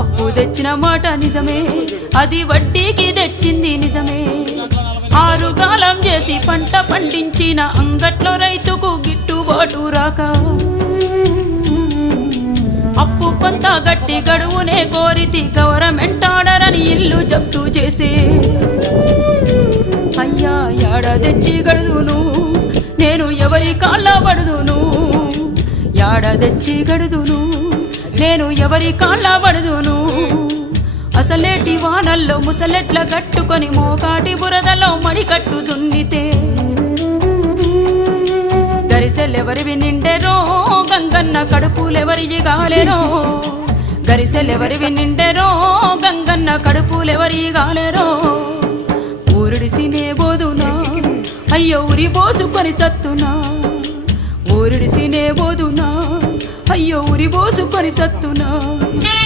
అప్పు తెచ్చిన మాట నిజమే అది వడ్డీకి తెచ్చింది నిజమే ఆరుగాలం చేసి పంట పండించిన అంగట్లో రైతుకు గిట్టుబాటు రాక అప్పు కొంత గట్టి గడువునే కోరితి గవర్నమెంట్ ఆర్డర్ అని ఇల్లు జప్తు చేసే అయ్యా యాడ తెచ్చి గడుదును నేను ఎవరి కాళ్ళ పడుదును యాడ తెచ్చి గడుదును నేను ఎవరి కాళ్ళ పడుదును అసలేటి వానల్లో ముసలెట్ల కట్టుకొని మోకాటి బురదలో మడి కట్టు దున్నితే గరిసెలెవరి వినిండెరో గంగన్న కడుపులెవరి గాలెరో గరిసెలెవరి వినిండెరో గంగన్న కడుపులెవరి గాలెరో సినే బోదునా అయ్యో ఉరి పోసుకొని సత్తునా ఊరుడిసినే బో అయ్యో ఊరి ఉరిబోసుకొని సత్తునా